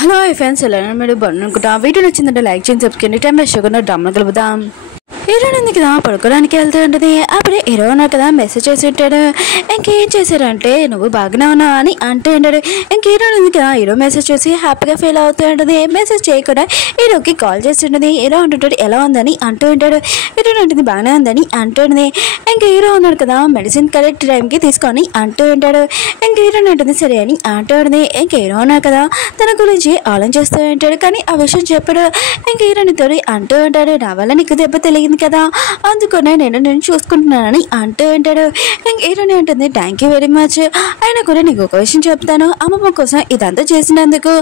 Hello friends, ఎలా మీరు బాగున్నారనుకుంటా. వీడియో నచ్చిందంటే లైక్ చేయండి, సబ్స్క్రైబ్ చేయండి. షుగర్ డ్రామా కలుపుదాం. హీరో ఉంది కదా పడుకోవడానికి వెళ్తూ ఉంటుంది. అప్పుడే హీరో ఉన్నారు కదా మెసేజ్ చేసి ఉంటాడు. ఇంకేం చేశారంటే నువ్వు బాగానే ఉన్నావు అని అంటూ ఉంటాడు. ఇంక హీరో ఉంది కదా హీరో మెసేజ్ చేసి హ్యాపీగా ఫీల్ అవుతూ ఉంటుంది. మెసేజ్ చేయకుండా హీరోకి కాల్ చేసి ఉంటుంది. హీరో అంటుంటాడు ఎలా ఉందని అంటూ ఉంటాడు. హీరో ఉంటుంది బాగానే ఉందని అంటుంది. ఇంక హీరో ఉన్నాడు కదా మెడిసిన్ కరెక్ట్ టైంకి తీసుకొని అంటూ ఉంటాడు. ఇంక హీరో ఉంటుంది సరే అని అంటూ ఉంటుంది. ఇంక హీరో ఉన్నారు కదా తన గురించి ఆలోచిస్తూ ఉంటాడు. కానీ ఆ విషయం చెప్పాడు. ఇంక హీరోనితో అంటూ ఉంటాడు నా వల్ల నీకు దెబ్బ తెలియదు కదా, అందుకనే నేను చూసుకుంటున్నానని అంటూ ఉంటాడు. ఇంక హీరోని ఉంటుంది థ్యాంక్ యూ వెరీ మచ్. అయినా కూడా నీకు ఒక విషయం చెప్తాను, అమ్మమ్మ కోసం ఇదంతా చేసినందుకు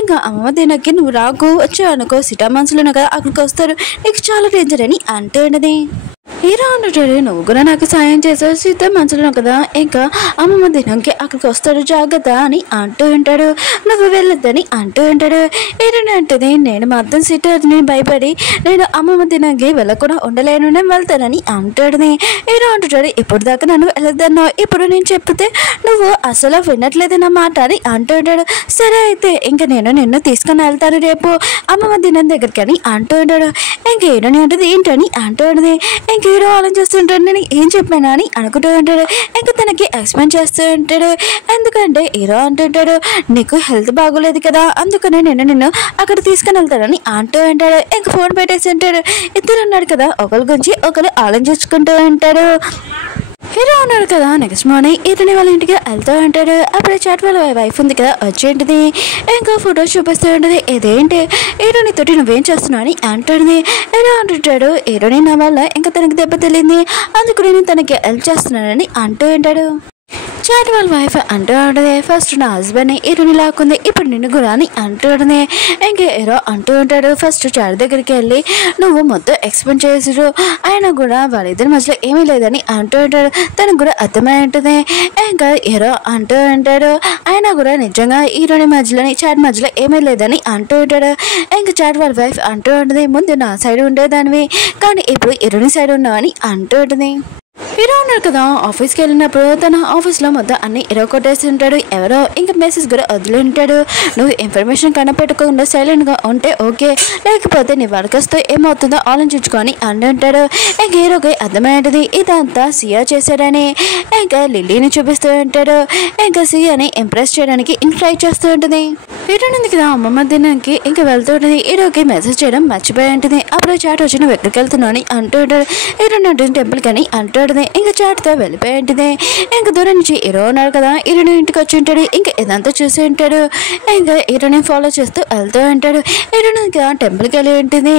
ఇంకా అమ్మమ్మ దీనికి నువ్వు రాకు వచ్చావు అనుకో సిటా మనుషులు కదా అక్కడికి వస్తారు, నీకు చాలా డేంజర్ అని అంటూ ఉన్నది. హీరో అంటాడు నువ్వు కూడా నాకు సాయం చేసావు సీత మంచులను కదా, ఇంకా అమ్మమ్మ దినంకి అక్కడికి వస్తాడు జాగ్రత్త అని అంటూ ఉంటాడు. నువ్వు వెళ్ళొద్దని అంటూ ఉంటాడు. హీరోని అంటుంది నేను మాత్రం సీతని భయపడి నేను అమ్మమ్మ దినంకి వెళ్ళకుండా ఉండలేను, నేను వెళ్తానని అంటాడు. హీరో అంటాడు ఇప్పుడు దాకా నన్ను వెళ్ళొద్దన్నావు, ఇప్పుడు నేను చెప్తే నువ్వు అసలు వినట్లేదన్న మాట అని అంటూ ఉంటాడు. సరే అయితే ఇంకా నేను నిన్ను తీసుకొని వెళ్తాను రేపు అమ్మమ్మ దినం దగ్గరికి అని అంటూ ఉంటాడు. ఇంక హీరోని అంటుంది ఏంటని అంటూ ఉంటుంది. ఇంక హీరో ఆలోచిస్తుంటాడు నేను ఏం చెప్పాను అని అనుకుంటూ ఉంటాడు. ఇంకా తనకి ఎక్స్ప్లెయిన్ చేస్తూ ఉంటాడు. ఎందుకంటే హీరో అంటుంటాడు నీకు హెల్త్ బాగోలేదు కదా, అందుకనే నేను నిన్ను అక్కడ తీసుకుని వెళ్తానని అంటూ ఉంటాడు. ఇంక ఫోన్ పెట్టేసి ఉంటాడు. ఇద్దరు ఉన్నాడు కదా ఒకరి గురించి ఒకరు ఆలోచించుకుంటూ ఉంటారు. హీరో ఉన్నాడు కదా నెక్స్ట్ మార్నింగ్ హీరోని వాళ్ళ ఇంటికి వెళ్తూ ఉంటాడు. అప్పుడే చాట్ వాళ్ళ వైఫ్ ఉంది కదా వచ్చేంటిది. ఇంకా ఫొటోస్ చూపిస్తూ ఉంటుంది. ఇదేంటి హీరోని తోటి నువ్వేం చేస్తున్నావు అని అంటాడు. హీరో అంటుంటాడు హీరోని నా వల్ల ఇంకా తనకి దెబ్బ తెలియంది, అందుకు నేను తనకి హెల్ప్ చేస్తున్నానని అంటూ ఉంటాడు. చాట్ వాళ్ళ వైఫ్ అంటూ ఉంటుంది ఫస్ట్ నా హస్బెండ్ని హీరోని లాక్కుంది, ఇప్పుడు నిన్ను కూడా అని అంటూ ఉంటుంది. ఇంకా హీరో అంటూ ఉంటాడు ఫస్ట్ చాట్ దగ్గరికి వెళ్ళి నువ్వు మొత్తం ఎక్స్ప్లెయిన్ చేసాడు, ఆయన కూడా వాళ్ళిద్దరి మధ్యలో ఏమీ లేదని అంటూ ఉంటాడు. తనకు కూడా అర్థమై ఉంటుంది. ఇంకా హీరో అంటూ ఉంటాడు ఆయన కూడా నిజంగా హీరోని మధ్యలోని చాట్ మధ్యలో ఏమీ లేదని అంటూ ఉంటాడు. ఇంకా చాట్ వాళ్ళ వైఫ్ అంటూ ఉంటుంది ముందు నా సైడ్ ఉండేదానివి కానీ ఇప్పుడు హీరోని సైడ్ ఉన్నావని అంటూ ఉంటుంది. హీరో ఉన్నాడు కదా ఆఫీస్కి వెళ్ళినప్పుడు తన ఆఫీస్లో మొత్తం అన్ని హీరో కొట్టేసి ఉంటాడు. ఎవరో ఇంకా మెసేజ్ కూడా వదిలి ఉంటాడు. నువ్వు ఇన్ఫర్మేషన్ కనపెట్టకుండా సైలెంట్గా ఉంటే ఓకే, లేకపోతే నీ వర్కర్స్తో ఏమవుతుందో ఆలోచించుకొని అండి ఉంటాడు. ఇంకా హీరోకి అర్థమైంటుంది ఇదంతా సియా చేశాడని. ఇంకా లిల్లీని చూపిస్తూ ఉంటాడు. ఇంకా సియాని ఇంప్రెస్ చేయడానికి ఇంకా ట్రై చేస్తూ ఉంటుంది. హీరో ఉంది కదా అమ్మమ్మ దినానికి ఇంకా వెళ్తూ ఉంటుంది. హీరోకి మెసేజ్ చేయడం మర్చిపోయి ఉంటుంది. అప్పుడు చాట్ వచ్చి నువ్వు ఎక్కడికి వెళ్తున్నావు అని అంటూ ఉంటాడు. హీరో ఉంటుంది టెంపుల్ కానీ అంటాడు. ఇంకా చాట్తో వెళ్ళిపోయి ఉంటుంది. ఇంకా దూరం నుంచి హీరో ఉన్నాడు కదా హీరోని ఇంటికి వచ్చి ఉంటాడు. ఇంకా ఇదంతా చూసి ఉంటాడు. ఇంకా హీరోని ఫాలో చేస్తూ వెళ్తూ ఉంటాడు. హీరోని కదా టెంపుల్కి వెళ్ళి ఉంటుంది.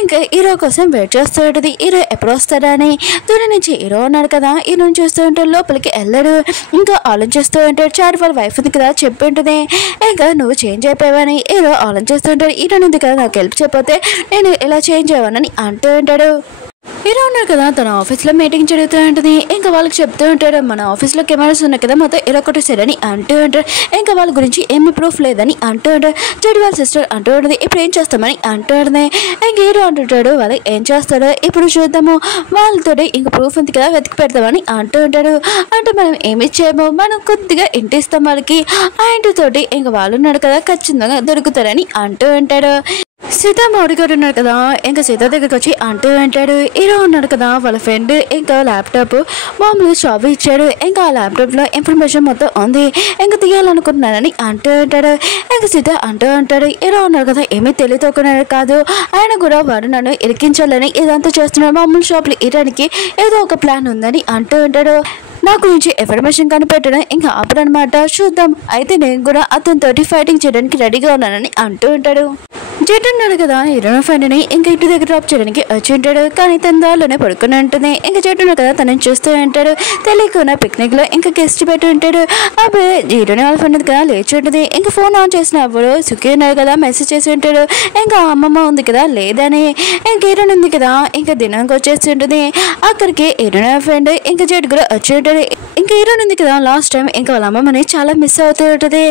ఇంకా హీరో కోసం వెయిట్ చేస్తూ ఉంటుంది. హీరో ఎప్పుడు వస్తాడా అని. దూరం నుంచి హీరో ఉన్నాడు కదా హీరోని చూస్తూ ఉంటాడు. లోపలికి వెళ్ళాడు. ఇంకా ఆలోచిస్తూ ఉంటాడు. చాట్ వాళ్ళ వైఫ్ ఉంది కదా చెప్పి ఉంటుంది ఇంకా నువ్వు చేంజ్ అయిపోయావని హీరో ఆలోచిస్తూ ఉంటాడు. హీరోని ఉంది కదా నాకు హెల్ప్ చెప్పితే నేను ఇలా చేంజ్ అయ్యానని అంటూ ఉంటాడు. హీరో ఉన్నారు కదా తన ఆఫీస్లో మీటింగ్ జరుగుతూ ఉంటుంది. ఇంకా వాళ్ళకి చెప్తూ ఉంటాడు మన ఆఫీస్లో కెమెరాస్ ఉన్నాయి కదా మొత్తం ఇరొకటేసారని అంటూ ఉంటాడు. ఇంకా వాళ్ళ గురించి ఏమి ప్రూఫ్ లేదని అంటూ ఉంటాడు. చెడు వాళ్ళ సిస్టర్ అంటూ ఉంటుంది ఇప్పుడు ఏం చేస్తామని అంటూ ఉంటుంది. ఇంక హీరో అంటుంటాడు వాళ్ళు ఏం చేస్తాడో ఇప్పుడు చూద్దాము, వాళ్ళతో ఇంక ప్రూఫ్ ఉంది కదా వెతికి పెడతామని అంటూ ఉంటాడు. అంటే మనం ఏమి చేయము, మనం కొద్దిగా ఇంటి ఇస్తాం వాళ్ళకి, ఆ ఇంటితోటి ఇంకా వాళ్ళు ఉన్నాడు కదా ఖచ్చితంగా దొరుకుతారని అంటూ ఉంటాడు. సీతా మౌడి గారు ఉన్నాడు కదా ఇంకా సీత దగ్గరికి వచ్చి అంటూ ఉంటాడు హీరో ఉన్నాడు కదా వాళ్ళ ఫ్రెండ్ ఇంకా ల్యాప్టాప్ మామూలు షాప్ ఇచ్చాడు. ఇంకా ఆ ల్యాప్టాప్లో ఇన్ఫర్మేషన్ మొత్తం ఉంది, ఇంకా తీయాలనుకుంటున్నానని అంటూ ఉంటాడు. ఇంకా సీత అంటూ ఉంటాడు హీరో ఉన్నాడు కదా ఏమీ తెలియతోకున్నాడు కాదు, ఆయన కూడా వాడు నన్ను ఇరికించాలని ఇదంతా చేస్తున్నాడు, మామూలు షాప్లు ఇవ్వడానికి ఏదో ఒక ప్లాన్ ఉందని అంటూ ఉంటాడు. నా గురించి ఇన్ఫర్మేషన్ కనిపెట్టడం ఇంకా ఆపడనమాట, చూద్దాం అయితే నేను కూడా అతనితోటి ఫైటింగ్ చేయడానికి రెడీగా ఉన్నానని అంటూ ఉంటాడు. జెట్ ఉన్నాడు కదా హీరోయిన్ ఫ్రెండ్ని ఇంకా ఇంటి దగ్గర డ్రాప్ చేయడానికి వచ్చి ఉంటాడు. కానీ తన దారిలోనే పడుకుని ఉంటుంది. ఇంకా జెట్ ఉన్నాడు కదా తనని చూస్తూ ఉంటాడు. తెలియకుండా పిక్నిక్లో ఇంకా గెస్ట్ పెట్టి ఉంటాడు. అప్పుడు హీరోయిన్ వాళ్ళ ఫ్రెండ్ కదా లేచి ఉంటుంది. ఇంకా ఫోన్ ఆన్ చేసినప్పుడు సుఖీ ఉన్నాడు కదా మెసేజ్ చేసి ఉంటాడు ఇంకా అమ్మమ్మ ఉంది కదా లేదని. ఇంకా హీరోయిన్ ఉంది కదా ఇంకా దినానికి వచ్చేసి ఉంటుంది. అక్కడికి హీరోయిన్ ఫ్రెండ్ ఇంకా జెట్ కూడా వచ్చి ఉంటాడు. ఇంకా హీరోయిన్ ఉంది కదా లాస్ట్ టైం ఇంకా వాళ్ళ అమ్మమ్మని చాలా మిస్ అవుతూ ఉంటుంది.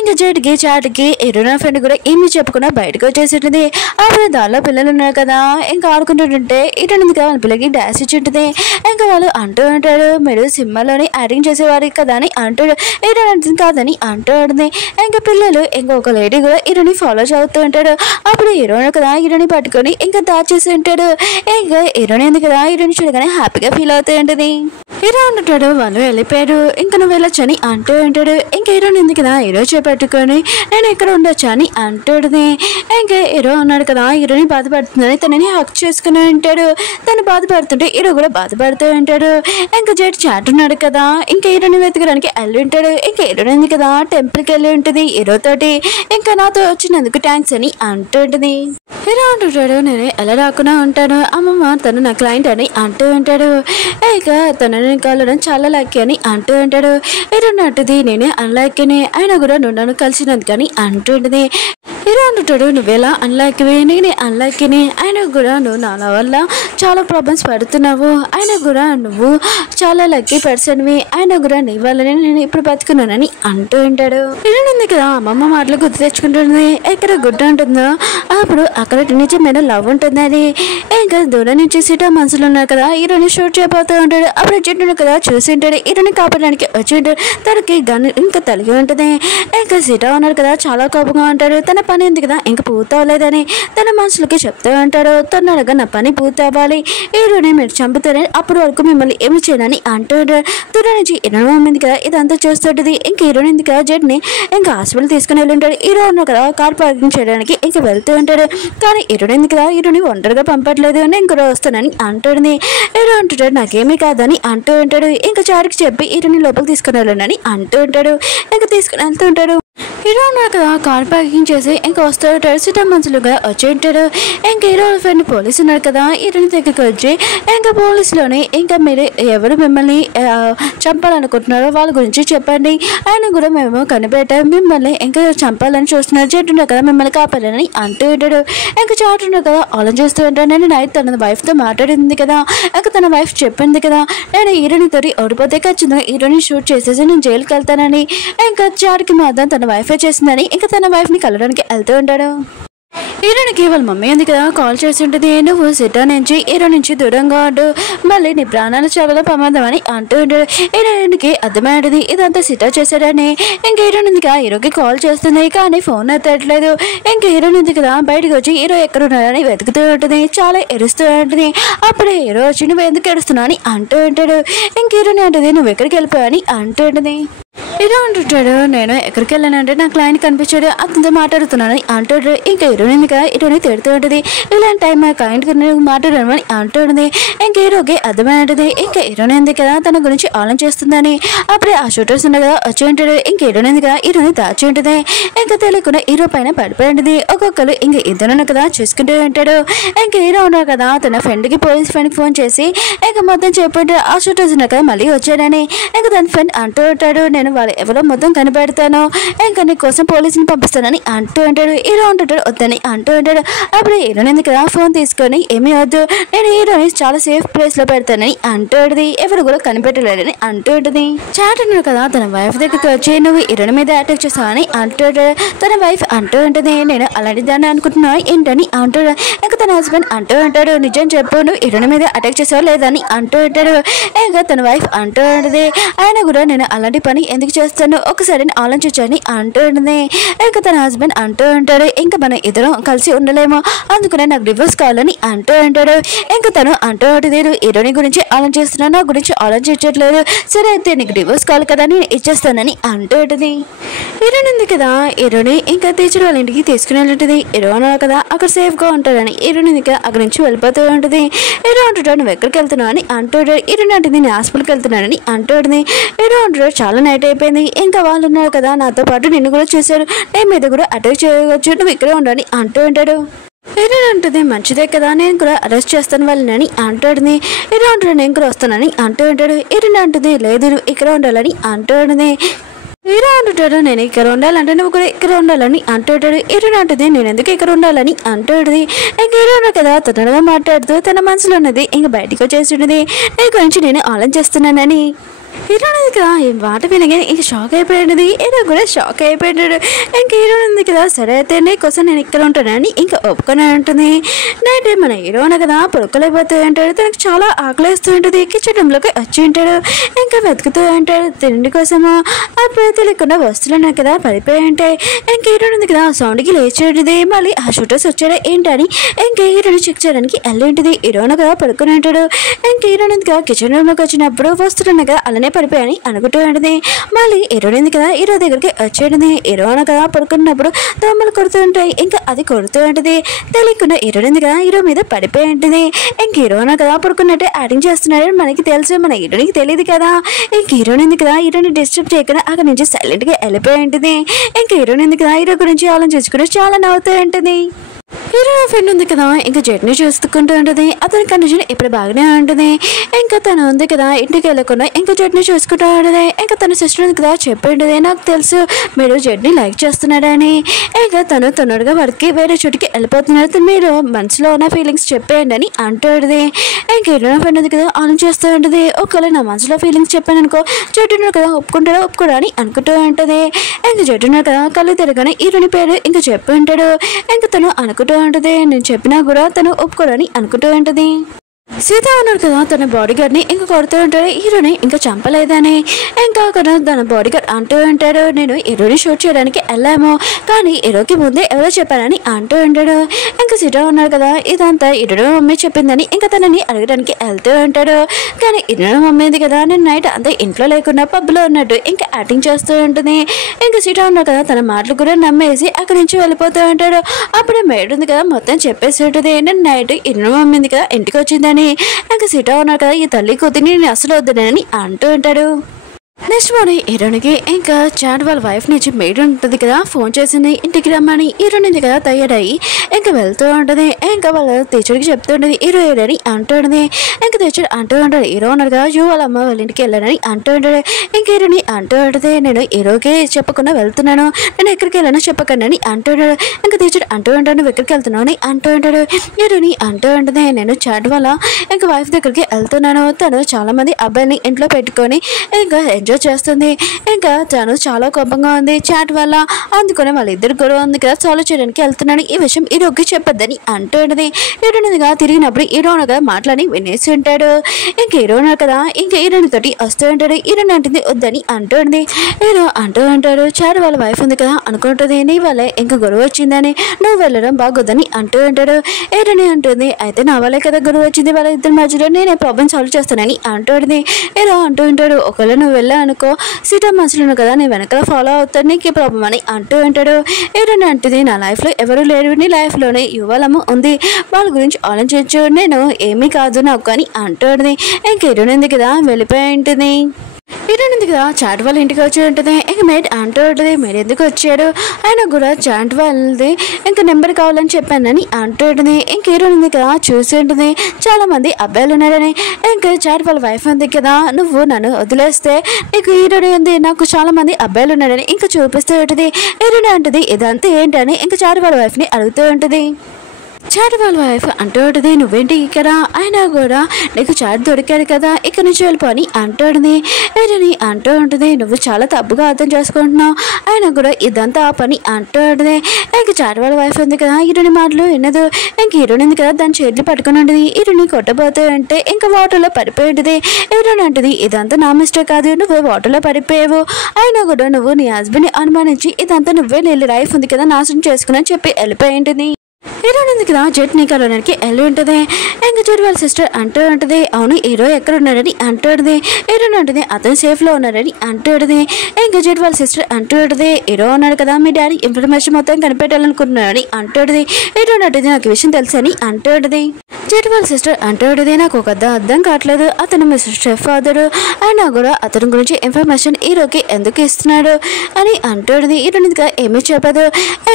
ఇంకా జెట్కి చాట్కి హీరోయిన్ ఫ్రెండ్ కూడా ఏమీ చెప్పకుండా బయటకు వచ్చి చేసి ఉంటుంది. అప్పుడు దానిలో పిల్లలు ఉన్నారు కదా, ఇంకా ఆడుకుంటుంటే ఇటు వాళ్ళ పిల్లకి డాష్ ఇచ్చి ఉంటుంది. ఇంకా వాళ్ళు అంటూ ఉంటారు, మీరు సినిమాలోని యాక్టింగ్ చేసేవారు కదా అని అంటాడు. ఇటు కాదని అంటూ ఉంటుంది. ఇంకా పిల్లలు ఇంకొక లేడీ కూడా హీరోని ఫాలో అవుతూ ఉంటాడు. అప్పుడు హీరోని కదా హీరోని పట్టుకొని ఇంకా దాచేసి ఉంటాడు. ఇంకా హీరోని ఉంది కదా హీరోని చూడగానే హ్యాపీగా ఫీల్ అవుతూ ఉంటుంది. హీరో అంటాడు, వాళ్ళు వెళ్ళిపోయారు, ఇంకా నువ్వు వెళ్ళొచ్చని అంటూ ఉంటాడు. ఇంకా హీరోని ఉంది కదా హీరో చేపట్టుకొని నేను ఎక్కడ ఉండొచ్చు అని అంటుంది. ఇంకా హీరో అన్నాడు కదా హీరోని బాధపడుతుందని తనని హక్ చేసుకుని ఉంటాడు. తను బాధపడుతుంటే హీరో కూడా బాధపడుతూ ఉంటాడు. ఇంకా జెట్ చాట్ ఉన్నాడు కదా, ఇంకా హీరోని వెతకడానికి వెళ్ళి ఉంటాడు. ఇంకా హీరోని ఉంది కదా టెంపుల్కి వెళ్ళి ఉంటుంది హీరో తోటి. ఇంకా నాతో వచ్చినందుకు థ్యాంక్స్ అని అంటుంటుంది. హీరో అంటుంటాడు, నేను ఎలా రాకుండా ఉంటాను, అమ్మమ్మ తను నా క్లయింట్ అని అంటూ ఉంటాడు. ఇక తనని కలవడం చాలా లక్కీ అని అంటూ ఉంటాడు. హీరో అంటుంది, నేనే అన్లక్కీని, అయినా కూడా నువ్వు నన్ను కలిసినందుకని అంటుంటుంది. హీరో అంటుంటాడు, నువ్వెలా అన్లక్కీవి, నేనే అన్లక్కీని, అయినా కూడా నువ్వు నా వల్ల చాలా ప్రాబ్లమ్స్ పడుతున్నావు, అయినా కూడా నువ్వు చాలా లక్కీ పర్సన్వి, అయినా కూడా నీ వల్లనే నేను ఇప్పుడు బతుకున్నానని అంటూ ఉంటాడు. హీరో ఉంది కదా అమ్మమ్మ మాటలు గుర్తు తెచ్చుకుంటుంది. ఎక్కడ గుడ్డ ఉంటుందో అప్పుడు అక్కడ నిజమైన లవ్ ఉంటుందని. ఇంకా దూరం నుంచి సీటా మనసులో ఉన్నారు కదా హీరోని షూట్ చేయబోతూ ఉంటాడు. అప్పుడు జట్టును కదా చూసి ఉంటాడు. హీరోని కాపాడడానికి వచ్చి ఉంటాడు. తనకి గన్ ఇంకా తలిగి ఉంటుంది. ఇంకా సీటా ఉన్నారు కదా చాలా కోపంగా ఉంటాడు. తన పని ఉంది కదా ఇంకా పూర్తవలేదని తన మనసులకి చెప్తూ ఉంటాడు. తొందరగా నా పని పూర్తవ్వాలి, హీరోని మీరు చంపుతారని అప్పుడు వరకు మిమ్మల్ని ఏమి చేయనని అంటూ ఉంటాడు. దూరం నుంచి హీరో ఉంది కదా ఇదంతా చూస్తుంటది. ఇంకా హీరోని ఉంది కదా జెట్ని ఇంకా హాస్పిటల్ తీసుకుని వెళ్ళి ఉంటాడు. హీరో ఉన్నారు కదా కార్ పార్కింగ్ చేయడానికి ఇంకా వెళ్తూ ఉంటాడు. కానీ హీరోని ఉంది కదా హీరోని ఒంటరిగా పంపట్లేదు, నేను కూడా వస్తానని అంటుంది. హీరో అంటుంటాడు, నాకేమీ కాదని అంటూ ఉంటాడు. ఇంకా చారికి చెప్పి హీరోని లోపలికి తీసుకుని వెళ్ళండి అంటూ ఉంటాడు. ఇంకా తీసుకుని వెళ్తూ ఉంటాడు. హీరో ఉన్నారు కదా కార్ పార్కింగ్ చేసి ఇంకా వస్తూ ఉంటాడు. సీటా మనుషులుగా వచ్చి ఉంటాడు. ఇంకా హీరో ఫ్రెండ్ పోలీసు ఉన్నాడు కదా హీరోని దగ్గరికి వచ్చి ఇంకా పోలీసులోని ఇంకా మీరు ఎవరు మిమ్మల్ని చంపాలనుకుంటున్నారో వాళ్ళ గురించి చెప్పండి, ఆయన కూడా మేము కనిపెట్టాం, మిమ్మల్ని ఇంకా చంపాలని చూస్తున్నారు, చెట్టున్నారు కదా మిమ్మల్ని కాపాలని అంటూ ఉంటాడు. ఇంకా చాటు ఉన్నారు కదా ఆలోచిస్తూ ఉంటాడు. నేను నైట్ తన వైఫ్తో మాట్లాడింది కదా, ఇంకా తన వైఫ్ చెప్పింది కదా నేను హీరోని తోటి ఓడిపోతే ఖచ్చితంగా హీరోని షూట్ చేసేసి నేను జైలుకి వెళ్తానని. ఇంకా చాటుకి మాత్రం తన వైఫే చేసిందని ఇంకా తన వైఫ్ని కలవడానికి వెళ్తూ ఉంటాడు. హీరోనికి వాళ్ళ మమ్మీ ఉంది కదా కాల్ చేసి ఉంటుంది, నువ్వు సిటా నుంచి హీరో నుంచి దూరంగా ఉండు, మళ్ళీ నీ ప్రాణాలు చాలా ప్రమాదం అని అంటూ ఉంటాడు. హీరోయిన్కి అర్థమైనది ఇదంతా సిటా చేశాడని. ఇంక హీరోయిన్ ఉంది కదా హీరోకి కాల్ చేస్తుంది కానీ ఫోన్ ఎత్తట్లేదు. ఇంక హీరోయిన్ ఉంది కదా బయటకు వచ్చి హీరో ఎక్కడ ఉన్నాడని వెతుకుతూ ఉంటుంది, చాలా ఎరుస్తూ ఉంటుంది. అప్పుడే హీరో వచ్చి నువ్వు ఎందుకు ఎడుస్తున్నావు అని అంటూ ఉంటాడు. ఇంక హీరోని అంటుంది, నువ్వు ఎక్కడికి వెళ్ళిపోయావు అని అంటూ ఉంటుంది. హీరో అంటుంటాడు, నేను ఎక్కడికి వెళ్ళానంటే నా క్లయింట్ కనిపించాడు, అతనితో మాట్లాడుతున్నానని అంటాడు. ఇంకా హీరోయిన్ కదా హీరోని తిడుతూ ఉంటుంది, ఇలాంటి టైం మా క్లయింట్కి మాట్లాడమని అంటుంది. ఇంకా హీరోకి అర్థమైనది. ఇంకా హీరోయిన్ ఉంది కదా తన గురించి ఆలోచిస్తుందని. అప్పుడే ఆ షూటర్స్ ఉంది కదా వచ్చి ఉంటాడు. ఇంక హీరోయిన్ ఉంది కదా హీరోని దాచి ఉంటుంది. ఇంకా తెలియకుండా హీరో పైన పడిపోయి ఉంటుంది. ఒక్కొక్కరు ఇంక ఇద్దరు కదా చూసుకుంటూ ఉంటాడు. ఇంకా హీరో ఉన్నారు కదా తన ఫ్రెండ్కి పోలీస్ ఫ్రెండ్కి ఫోన్ చేసి ఇంకా మొత్తం చెప్పండి ఆ షూటర్స్ ఉన్నారు కదా మళ్ళీ వచ్చాడని. ఇంకా తన ఫ్రెండ్ అంటూ ఉంటాడు, నేను వాళ్ళు ఎవరో మొత్తం కనిపెడతాను, ఇంకా నీ కోసం పోలీసుని పంపిస్తానని అంటూ ఉంటాడు. హీరో అంటుంటాడు వద్దని అంటూ ఉంటాడు. అప్పుడు హీరోని ఎందుకు కదా ఫోన్ తీసుకొని ఏమీ వద్దు, నేను హీరోని చాలా సేఫ్ ప్లేస్ లో పెడతానని అంటూ ఉంటుంది. ఎవరు కూడా కనిపెట్టలేడని అంటూ ఉంటుంది. చాట్ ఉన్నాడు కదా తన వైఫ్ దగ్గరికి వచ్చి నువ్వు హీరోని మీద అటాక్ చేస్తావని అంటూ ఉంటాడు. తన వైఫ్ అంటూ ఉంటుంది, నేను అలాంటి దాన్ని అనుకుంటున్నా ఏంటని అంటాడు. ఇంకా తన హస్బెండ్ అంటూ ఉంటాడు, నిజం చెప్పు నువ్వు హీరోని మీద అటాక్ చేసావా లేదని అంటూ ఉంటాడు. ఇంకా తన వైఫ్ అంటూ ఉంటుంది, ఆయన కూడా నేను అలాంటి పని ఎందుకు చేస్తాను ఒకసారి ఆలోచించని అంటూ ఉంటుంది. ఇంకా తన హస్బెండ్ అంటూ ఉంటాడు, ఇంకా మనం ఇద్దరం కలిసి ఉండలేమో అందుకనే నాకు డివోర్స్ కావాలని అంటూ ఉంటాడు. ఇంకా తను అంటూ ఉంటుంది, హీరోని గురించి ఆలోచిస్తున్నా నా గురించి ఆలోచించట్లేదు, సరే అయితే నీకు డివోర్స్ కావాలి కదా నేను ఇచ్చేస్తానని అంటూ ఉంటుంది. హీరోని ఉంది కదా హీరోని ఇంకా టీచర్ వాళ్ళ ఇంటికి తీసుకుని వెళ్ళుంటుంది. హీరో అన్నారు కదా అక్కడ సేఫ్గా ఉంటాడని హీరోని ఇంకా అక్కడి నుంచి వెళ్ళిపోతూ ఉంటుంది. హీరో అంటుంటాడు నువ్వు ఎక్కడికి వెళ్తున్నావు అని అంటాడు. హీరోని అంటుంది నేను హాస్పిటల్కి వెళ్తున్నానని అంటుంది. హీరో అంటాడు చాలా నైట్ అయిపోయింది, ఇంకా వాళ్ళు ఉన్నారు కదా నాతో పాటు నిన్ను కూడా చూశారు, నేను మీద కూడా అటాక్ చేయవచ్చు, నువ్వు ఇక్కడే ఉండాలని అంటూ ఉంటాడు. హీరో అంటుంది మంచిదే కదా నేను కూడా అరెస్ట్ చేస్తాను వాళ్ళని అంటుంది. హీరో అంటాడు నేను కూడా వస్తానని అంటూ ఉంటాడు. హీరోని అంటుంది లేదు నువ్వు ఇక్కడ ఉండాలని అంటూ ఉంటుంది. హీరో అంటుంటాడు నేను ఇక్కడ ఉండాలంటే నువ్వు కూడా ఇక్కడ ఉండాలని అంటుంటాడు. హీరోని అంటుంది నేను ఎందుకు ఇక్కడ ఉండాలని అంటుంది. ఇంక హీరో కదా తొందరగా మాట్లాడుతూ తన మనసులో ఉన్నది ఇంక బయటకు వచ్చేసి ఉన్నది, నీ గురించి నేను ఆలోచిస్తున్నానని. హీరోయిన్ ఉంది కదా ఈ మాట వినగానే ఇంక షాక్ అయిపోయినది. హీరో కూడా షాక్ అయిపోయాడు. ఇంక హీరోయిన్ ఉంది కదా సరే అయితే నీకోసం నేను ఇక్కడ ఉంటానని ఇంకా ఒప్పుకొని ఉంటుంది. నైట్ మన హీరోయిన్ కదా పడుకోలేకపోతూ ఉంటాడు. తనకు చాలా ఆకలిస్తూ ఉంటుంది. కిచెన్ రూమ్లోకి వచ్చి ఉంటాడు. ఇంకా వెతుకుతూ ఉంటాడు తిండి కోసము. అప్పుడు తెలియకుండా వస్తువులు కదా పడిపోయి ఉంటాయి. ఇంక హీరోయిన్ ఉంది కదా సౌండ్కి లేచి ఉంటుంది. మళ్ళీ ఆ షూటర్స్ వచ్చాడు ఏంటని ఇంకా హీరోయిన్ చెక్ చేయడానికి వెళ్ళి ఉంటుంది. హీరోయిన్ కదా పడుకుని ఉంటాడు. ఇంక హీరోయిన్ ఉంది కదా కిచెన్ రూమ్లోకి వచ్చినప్పుడు వస్తువులు కదా అలానే పడిపోయాని అనుకుంటూ ఉంటుంది. మళ్ళీ హీరోయిన్ కదా హీరో దగ్గరికి వచ్చేది. హీరోయిన్ కదా పడుకున్నప్పుడు దోమలు కొడుతూ ఉంటాయి. ఇంకా అది కొడుతూ ఉంటుంది. తెలియకుండా హీరోయిన్ కదా హీరో మీద పడిపోయి ఉంటుంది. ఇంక హీరోయిన్ కదా పడుకున్నట్టే యాక్టింగ్ చేస్తున్నాడు. మనకి తెలుసు మన హీరోయిన్కి తెలియదు కదా. ఇంక హీరోయిన్ కదా హీరోని డిస్టర్బ్ చేయకుండా అక్కడ నుంచి సైలెంట్ గా వెళ్ళిపోయి ఉంటుంది. ఇంకా హీరోయిన్ కదా హీరో గురించి ఆలోచించుకుని చాలా నవ్వుతూ ఉంటుంది. హీరో ఫ్రెండ్ ఉంది కదా ఇంకా జర్నీ చూసుకుంటూ ఉంటుంది. అతని కండిషన్ ఇప్పుడు బాగానే ఉంటుంది. ఇంకా తను ఉంది కదా ఇంటికి వెళ్ళకుండా ఇంకా జర్నీ చూసుకుంటూ ఉంటుంది. ఇంకా తన సిస్టర్ ఉంది కదా చెప్పి ఉంటుంది నాకు తెలుసు మీరు జర్నీ లైక్ చేస్తున్నారని. ఇంకా తను తొందరగా వర్క్కి వేరే చోటుకి వెళ్ళిపోతున్నారు. మీరు మనసులో ఉన్న ఫీలింగ్స్ చెప్పేయండి అని అంటుంది. ఇంకా హీరో ఫ్రెండ్ ఉంది కదా ఆలోచిస్తూ ఉంటుంది. ఒకవేళ నా మనసులో ఫీలింగ్స్ చెప్పాను అనుకో జడ్డున్నారు కదా ఒప్పుకుంటాడా అని అనుకుంటూ ఉంటుంది. ఇంకా జడ్డున్నారు కదా కళ్ళు తిరగానే హీరోని పేరు ఇంకా చెప్పి ఉంటాడు. ఇంకా తను అనుకుంటూ ఉంటుంది నేను చెప్పినా కూడా తను ఒప్పుకోడని అనుకుంటూ ఉంటుంది. సీత ఉన్నాడు కదా తన బాడీ గార్డ్ ని ఇంకా కొడుతూ ఉంటాడు. హీరోని ఇంకా చంపలేదని. ఇంకా కదా తన బాడీ గార్డ్ అంటూ ఉంటాడు నేను హీరోని షూట్ చేయడానికి వెళ్ళాము కానీ హీరోకి ముందే ఎవరో చెప్పారని అంటూ ఉంటాడు. ఇంకా సీత ఉన్నాడు కదా ఇదంతా హీరో మమ్మీ చెప్పిందని ఇంకా తనని అడగడానికి వెళ్తూ ఉంటాడు. కానీ హీరో మమ్మీది కదా నేను నైట్ అంతా ఇంట్లో లేకుండా పబ్లో ఉన్నట్టు ఇంకా యాక్టింగ్ చేస్తూ ఉంటుంది. ఇంకా సీత ఉన్నాడు కదా తన మాటలు కూడా నమ్మేసి అక్కడి నుంచి వెళ్ళిపోతూ ఉంటాడు. అప్పుడే మేడ్ ఉంది కదా మొత్తం చెప్పేసి ఉంటుంది నేను నైట్ హీరో మమ్మీది కదా ఇంటికి వచ్చిందని. ఇంకా సీత ఉన్నాడు కదా ఈ తల్లి కూతురిని నేను అసలు వద్దునని అంటూ ఉంటాడు. నెక్స్ట్ మార్నింగ్ హీరోనికి ఇంకా చాట్ వాళ్ళ వైఫ్ నుంచి మేడ్ ఉంటుంది కదా ఫోన్ చేసింది ఇంటికి రమ్మని. హీరో నుంచి కదా తయారయ్యి ఇంకా వెళ్తూ ఉంటుంది. ఇంకా వాళ్ళ టీచర్కి చెప్తూ ఉంటుంది హీరో ఏడని అంటూ ఉంటుంది. ఇంకా టీచర్ అంటూ ఉంటాడు హీరో ఉన్నాడు కదా వాళ్ళ అమ్మ వాళ్ళ ఇంటికి వెళ్ళానని అంటూ ఉంటాడు. ఇంకా హీరోని అంటూ ఉంటుంది నేను హీరోకి చెప్పకుండా వెళ్తున్నాను నేను ఎక్కడికి వెళ్ళానో చెప్పకండి అని అంటూ ఉంటాడు. ఇంకా టీచర్ అంటూ ఉంటాడు నువ్వు ఎక్కడికి వెళ్తున్నావు అని అంటూ ఉంటాడు. హీరోని అంటూ ఉంటుంది నేను చాట్ వాళ్ళ ఇంకా వైఫ్ దగ్గరికి వెళ్తున్నాను. తను చాలా మంది అబ్బాయిని ఇంట్లో పెట్టుకొని ఇంకా ఎంజాయ్ చేస్తుంది. ఇంకా తను చాలా కోపంగా ఉంది చాట్ వల్ల. అందుకని వాళ్ళిద్దరు గొడవ ఉంది కదా సాల్వ్ చేయడానికి వెళ్తున్నాను ఈ విషయం హీరోకి చెప్పొద్దని అంటూ ఉంటుంది. హీరోనిగా తిరిగినప్పుడు హీరోను కదా మాట్లాడి వినేసి ఉంటాడు. ఇంకా హీరోను కదా ఇంకా హీరోని తోటి వస్తూ ఉంటాడు. హీరోని అంటుంది వద్దని అంటూ ఉంటుంది. హీరో అంటూ ఉంటాడు చాట్ వాళ్ళ వైఫ్ ఉంది కదా అనుకుంటుంది నీ వల్లే ఇంకా గొడవ వచ్చిందని నువ్వు వెళ్ళడం బాగోద్దని అంటూ ఉంటాడు. హీరోని అంటుంది అయితే నా వల్లే కదా గొడవ వచ్చింది వాళ్ళ ఇద్దరి మధ్యలో నేనే ప్రాబ్లం సాల్వ్ చేస్తానని అంటూ ఉంటుంది. హీరో అంటూ ఉంటాడు ఒకవేళ నువ్వు వెళ్ళా అనుకో సీత మనసులో కదా నేను వెనకాల ఫాలో అవుతాను నీకు ప్రాబ్లం అని అంటూ ఉంటాడు. ఏదైనా అంటుంది నా లైఫ్లో ఎవరు లేరు నీ లైఫ్లోనే యువలము ఉంది వాళ్ళ గురించి ఆలోచించు నేను ఏమీ కాదు నాకు అని అంటూ ఉంటుంది. ఇంకేరునింది కదా వెళ్ళిపోయి ఉంటుంది. హీరోయిన్ కదా చాట్ వాళ్ళ ఇంటికి వచ్చి ఉంటుంది. ఇంకా మేడ్ అంటూ ఉంటుంది మీరు ఎందుకు వచ్చారు ఆయన కూడా చాట్ వాళ్ళది ఇంకా నెంబర్ కావాలని చెప్పానని అంటూ ఉంటుంది. ఇంక హీరోయిన్ కదా చూసి ఉంటుంది చాలా మంది అబ్బాయిలు ఉన్నారని. ఇంకా చాట్ వాళ్ళ వైఫ్ ఉంది కదా నువ్వు నన్ను వదిలేస్తే నీకు హీరోయిన్ ఉంది నాకు చాలా మంది అబ్బాయిలు ఉన్నారని ఇంకా చూపిస్తూ ఉంటుంది. హీరోయిన్ అంటుంది ఇదంతా ఏంటని ఇంకా చాట్ వాళ్ళ వైఫ్ని అడుగుతూ ఉంటుంది. చాట్ వాళ్ళ వైఫ్ అంటూ ఉంటుంది నువ్వేంటి ఇక్కడ అయినా కూడా నీకు చాట్ దొరికాడు కదా ఇక్కడ నుంచి వెళ్ళిపోని అంటుంది. ఏదని అంటూ ఉంటుంది నువ్వు చాలా తప్పుగా అర్థం చేసుకుంటున్నావు అయినా కూడా ఇదంతా ఆ పని అంటూ ఉంటుంది. ఇంక చాట్ వాళ్ళ వైఫ్ ఉంది కదా హీరోని మాటలు వినదు. ఇంక హీరోని ఉంది కదా దాని చేతులు పట్టుకుని ఉంటుంది. హీరోని కొట్టబోతూ అంటే ఇంకా వాటర్లో పడిపోయి ఉంటుంది. హీరోని అంటుంది ఇదంతా నా మిస్టేక్ కాదు నువ్వే వాటర్లో పడిపోయావు అయినా కూడా నువ్వు నీ హస్బెండ్ని అనుమానించి ఇదంతా నువ్వే నీ లైఫ్ ఉంది కదా నాశనం చేసుకుని చెప్పి వెళ్ళిపోయి ఉంటుంది. హీరోయిన్ ఉంది కదా జెట్ నీ కలవడానికి వెళ్ళి ఉంటుంది. ఇంకా జెట్ వాళ్ళ సిస్టర్ అంటూ ఉంటుంది అవును హీరో ఎక్కడ ఉన్నాడని అంటూ ఉంటుంది. హీరోయిన్ ఉంటుంది అతను సేఫ్లో ఉన్నాడని అంటూ ఉంటుంది. ఇంకా జెట్ వాళ్ళ సిస్టర్ అంటూ ఉంటుంది హీరో ఉన్నాడు కదా మీ డాడీ ఇన్ఫర్మేషన్ మొత్తం కనిపెట్టాలనుకుంటున్నాడని అంటూ ఉంటుంది. హీరోయిన్ అంటుంది నాకు విషయం తెలుసని అంటూ ఉంటుంది. జెట్ వాళ్ళ సిస్టర్ అంటూ ఉంటుంది నాకు ఒక అర్థం కావట్లేదు అతను మీ స్టెప్ ఫాదరు అయినా కూడా అతని గురించి ఇన్ఫర్మేషన్ హీరోకి ఎందుకు ఇస్తున్నాడు అని అంటూ ఉంటుంది. హీరోయిన్ కదా ఏమీ చెప్పదు.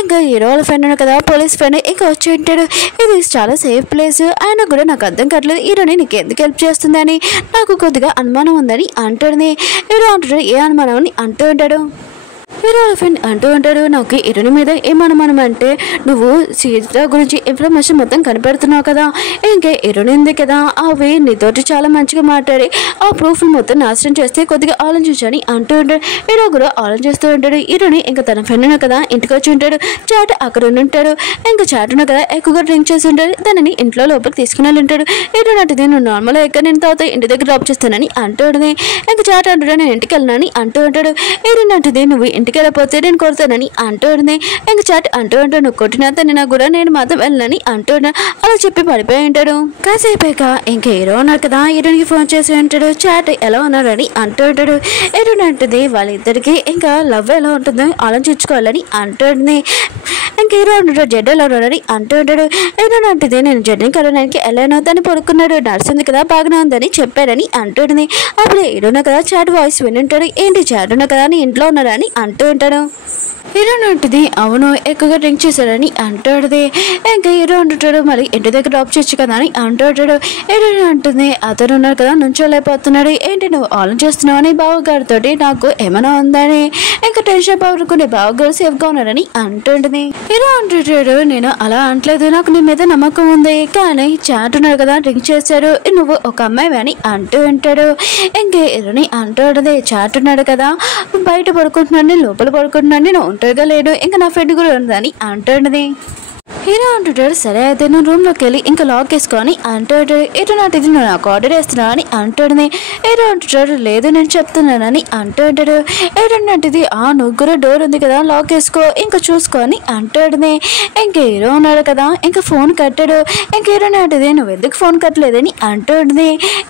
ఇంకా హీరో వాళ్ళ ఫ్రెండ్ ఉన్నాడు కదా పోలీస్ ఫ్రెండ్ ఇంకా వచ్చి ఉంటాడు. ఇది చాలా సేఫ్ ప్లేస్ అయినా కూడా నాకు అర్థం కావట్లేదు హీరోని నీకు ఎందుకు హెల్ప్ చేస్తుందని నాకు కొద్దిగా అనుమానం ఉందని అంటుంది. హీరో అంటాడు ఏ అనుమానం అని అంటూ ఉంటాడు. హీరో ఫ్రెండ్ అంటూ ఉంటాడు, నాకు హీరోని మీద ఏమనుమానం అంటే నువ్వు సీత గురించి ఇన్ఫర్మేషన్ మొత్తం కనిపెడుతున్నావు కదా, ఇంకా హీరోని ఉంది కదా, అవి నీతోటి చాలా మంచిగా మాట్లాడి ఆ ప్రూఫ్ మొత్తం నాశనం చేస్తే కొద్దిగా ఆలోచించని అంటూ ఉంటాడు. హీరో కూడా ఆలోచిస్తూ ఉంటాడు. హీరోని ఇంకా తన ఫ్రెండ్ కదా ఇంటికి వచ్చి ఉంటాడు. చాట్ అక్కడ ఉంటాడు. ఇంకా చాట్ కదా ఎక్కువగా డ్రింక్ చేసి ఉంటాడు. దానిని ఇంట్లో లోపలికి తీసుకుని ఉంటాడు. హీరో అంటే నేను నార్మల్గా ఎక్కడ నేను తర్వాత ఇంటి దగ్గర డ్రాప్ చేస్తానని అంటూ ఉంటుంది. ఇంకా చాట్ అంటాడు, నేను ఇంటికి వెళ్ళనని అంటూ ఉంటాడు. హీరో అంటే నువ్వు ఇంటికి వెళ్ళకపోతే నేను కొడతానని అంటూ ఉంటుంది. ఇంకా చాట్ అంటూ ఉంటాడు, నువ్వు కొట్టినా తన కూడా నేను మాత్రం వెళ్ళనని అంటూ ఉంటాడు. అలా చెప్పి పడిపోయి ఉంటాడు. కాసేపాక ఇంకా హీరో ఉన్నారు కదా, హీరోనికి ఫోన్ చేసి ఉంటాడు. చాట్ ఎలా ఉన్నాడని అంటూ ఉంటాడు. హీరో అంటుంది వాళ్ళిద్దరికి ఇంకా లవ్ ఎలా ఉంటుందో ఆలోచించుకోవాలని అంటుంది. ఇంకా హీరో ఉంటాడు, జడ్ ఎలా ఉన్నాడని అంటూ ఉంటాడు. హీరో అంటుంది, నేను జడ్ని కలవడానికి వెళ్ళాను, తను పడుకున్నాడు, నడుస్తుంది కదా బాగానే ఉందని చెప్పారని అంటుంది. అప్పుడు హీరోనా కదా చాట్ వాయిస్ వినుంటాడు. ఏంటి చాట్ ఉన్నా కదా నీ ఇంట్లో ఉన్నాడని అంటూ ఉంటాడు. హీరో అంటుంది, అవును ఎక్కువగా డ్రింక్ చేశాడని అంటాడుది. ఇంకా హీరో అంటుంటాడు, మళ్ళీ ఇంటి దగ్గర డ్రాప్ చేయొచ్చు కదా అని అంటాడు. హీరో అంటుంది, అతను ఉన్నారు కదా నుంచోలేకపోతున్నాడు, ఏంటి నువ్వు ఆలోచిస్తున్నావు అని బావగారితో నాకు ఏమైనా ఉందని. ఇంకా టెన్షన్ పడుకునే బావగారు సేఫ్గా ఉన్నాడని అంటుంది. హీరో అంటుంటాడు, నేను అలా అంటలేదు, నాకు నీ మీద నమ్మకం ఉంది, కానీ చాట్ ఉన్నాడు కదా డ్రింక్ చేశాడు, నువ్వు ఒక అమ్మాయి అని అంటూ ఉంటాడు. ఇంకా హీరోని అంటాడుది, చాట్ ఉన్నాడు కదా బయట పడుకుంటున్నాను, లోపల పడుకుంటున్నాను, నేను ఒంటరిగా లేడు, ఇంకా నా ఫ్రెండ్ కూడా ఉందని అంటున్నది. హీరో అంటుంటాడు, సరే అయితే నువ్వు రూమ్లోకి వెళ్ళి ఇంకా లాక్ వేసుకొని అంటాడు. హీరో నాటిది నువ్వు నాకు ఆర్డర్ వేస్తున్నావు అని అంటాడుని. హీరో అంటుంటాడు, లేదు నేను చెప్తున్నానని అంటాడు. హీరో నాటిది, నువ్వు కూడా డోర్ ఉంది కదా లాక్ వేసుకో ఇంకా చూసుకొని అంటాడుని. ఇంకా హీరో ఉన్నాడు కదా ఇంకా ఫోన్ కట్టాడు. ఇంక హీరో నాటిది, నువ్వు ఎందుకు ఫోన్ కట్టలేదని అంటాడుని.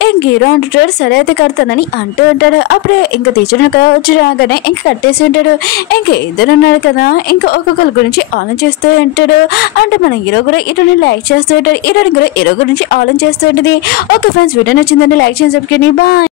ఇంక హీరో అంటుంటాడు, సరే అయితే కడతానని అంటూ ఉంటాడు. అప్పుడే ఇంకా టీచర్ కదా వచ్చి రాగానే ఇంకా కట్టేసి ఉంటాడు. ఇంకా ఇద్దరు ఉన్నాడు కదా ఇంకా ఒక్కొక్కరి గురించి ఆలోచిస్తూ ఉంటాడు. అంటే మన హీరో కూడా హీరోని లైక్ చేస్తూ ఉంటాడు, హీరోని కూడా హీరో గురించి ఆలోచన చేస్తూ ఉంటుంది. ఓకే ఫ్రెండ్స్, వీడియో నచ్చిందంటే లైక్ చేసి చెప్పుకొని బాయ్.